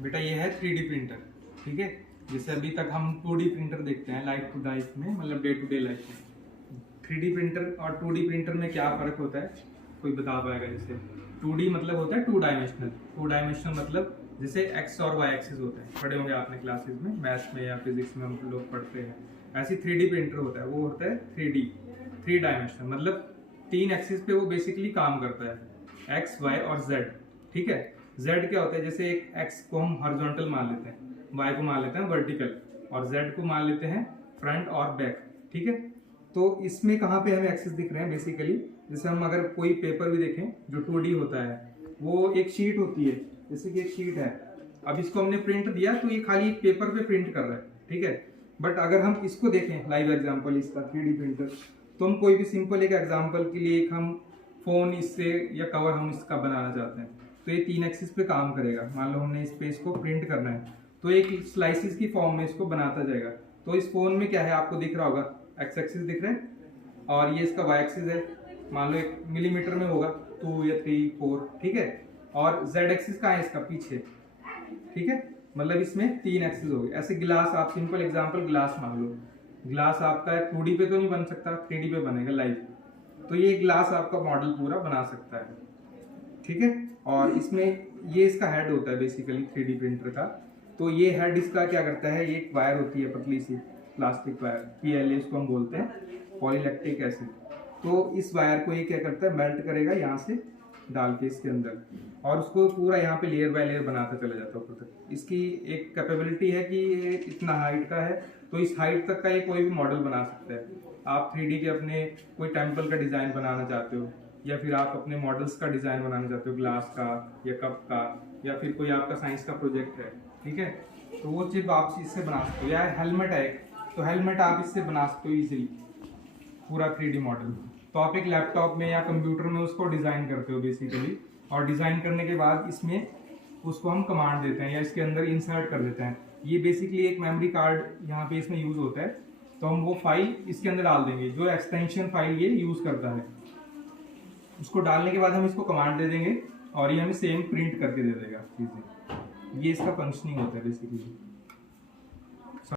बेटा ये है 3D प्रिंटर, ठीक है। जैसे अभी तक हम 2D प्रिंटर देखते हैं लाइफ टू लाइफ में, मतलब डे टू डे लाइफ में। 3D प्रिंटर और 2D प्रिंटर में क्या फ़र्क होता है, कोई बता पाएगा? जैसे 2D मतलब होता है 2 डायमेंशनल, 2 डायमेंशनल मतलब जैसे एक्स और वाई एक्सिस होता है, पढ़े होंगे आपने क्लासेस में, मैथ्स में या फिजिक्स में हम लोग पढ़ते हैं। ऐसे 3D प्रिंटर होता है, वो होता है 3 डायमेंशनल, मतलब 3 एक्सिस पे वो बेसिकली काम करता है, एक्स वाई और जेड, ठीक है। जेड क्या होता है, जैसे एक एक्स को हम हॉरिजॉन्टल मान लेते हैं, वाई को मान लेते हैं वर्टिकल, और जेड को मान लेते हैं फ्रंट और बैक, ठीक है। तो इसमें कहाँ पे हमें एक्सिस दिख रहे हैं बेसिकली, जैसे हम अगर कोई पेपर भी देखें जो 2D होता है, वो एक शीट होती है, जैसे कि एक शीट है, अब इसको हमने प्रिंट दिया तो ये खाली एक पेपर पे प्रिंट कर रहा है, ठीक है। बट अगर हम इसको देखें लाइव एग्जांपल इसका 3D प्रिंटर, तो हम कोई भी सिंपल एक एग्जांपल के लिए एक हम फोन इससे या कवर हम इसका बनाना चाहते हैं, तो ये 3 एक्सिस पे काम करेगा। मान लो हमने इस पे इसको प्रिंट करना है, तो एक स्लाइसिस की फॉर्म में इसको बनाता जाएगा। तो इस फोन में क्या है आपको दिख रहा होगा, एक्स एक्सिस दिख रहा है और ये इसका वाई एक्सिस है, मान लो 1 मिलीमीटर में होगा 2 या 3 4, ठीक है। और जेड एक्सिस कहाँ है इसका, पीछे, ठीक है। मतलब इसमें 3 एक्सिस हो गए। ऐसे गिलास, आप सिंपल एग्जांपल गिलास मान लो, गिलास आपका 2D पे तो नहीं बन सकता, 3D पे बनेगा लाइव, तो ये गिलास आपका मॉडल पूरा बना सकता है, ठीक है। और इसमें ये इसका हेड होता है बेसिकली 3D प्रिंटर का। तो ये हेड इसका क्या करता है, ये एक वायर होती है पतली सी प्लास्टिक वायर, PLA इसको हम बोलते हैं, पॉलीलैक्टिक एसिड। तो इस वायर को ये क्या करता है, मेल्ट करेगा यहाँ से डाल के इसके अंदर, और उसको पूरा यहाँ पे लेयर बाय लेयर बनाता चला जाता है ऊपर तक। इसकी एक कैपेबिलिटी है कि ये इतना हाइट का है, तो इस हाइट तक का ये कोई भी मॉडल बना सकता है। आप 3D के अपने कोई टेम्पल का डिज़ाइन बनाना चाहते हो, या फिर आप अपने मॉडल्स का डिज़ाइन बनाना चाहते हो, ग्लास का या कप का, या फिर कोई आपका साइंस का प्रोजेक्ट है, ठीक है, तो वो चिप आप इससे बना सकते हो। या हेलमेट है, तो हेलमेट आप इससे बना सकते हो इजीली, पूरा 3D मॉडल। तो आप एक लैपटॉप में या कंप्यूटर में उसको डिज़ाइन करते हो बेसिकली, और डिज़ाइन करने के बाद इसमें उसको हम कमांड देते हैं या इसके अंदर इंसर्ट कर देते हैं। ये बेसिकली एक मेमोरी कार्ड यहाँ पे इसमें यूज़ होता है, तो हम वो फाइल इसके अंदर डाल देंगे, जो एक्सटेंशन फाइल ये यूज़ करता है। उसको डालने के बाद हम इसको कमांड दे देंगे और ये हमें सेम प्रिंट करके दे देगा चीज़ें। ये इसका फंक्शनिंग होता है बेसिकली।